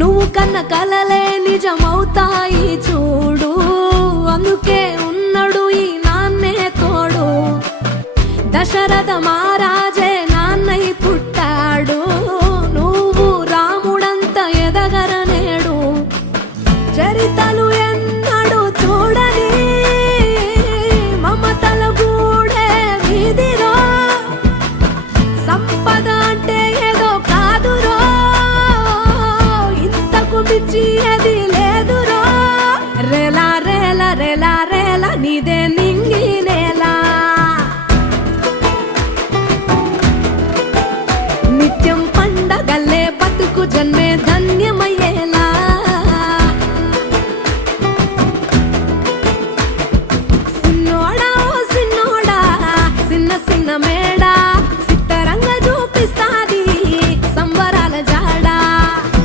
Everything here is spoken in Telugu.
నువ్వు కన్న కలలే నిజమవుతాయి చూడు, అందుకే ఉన్నాడు ఈ నాన్నే తోడు. దశరథ మారా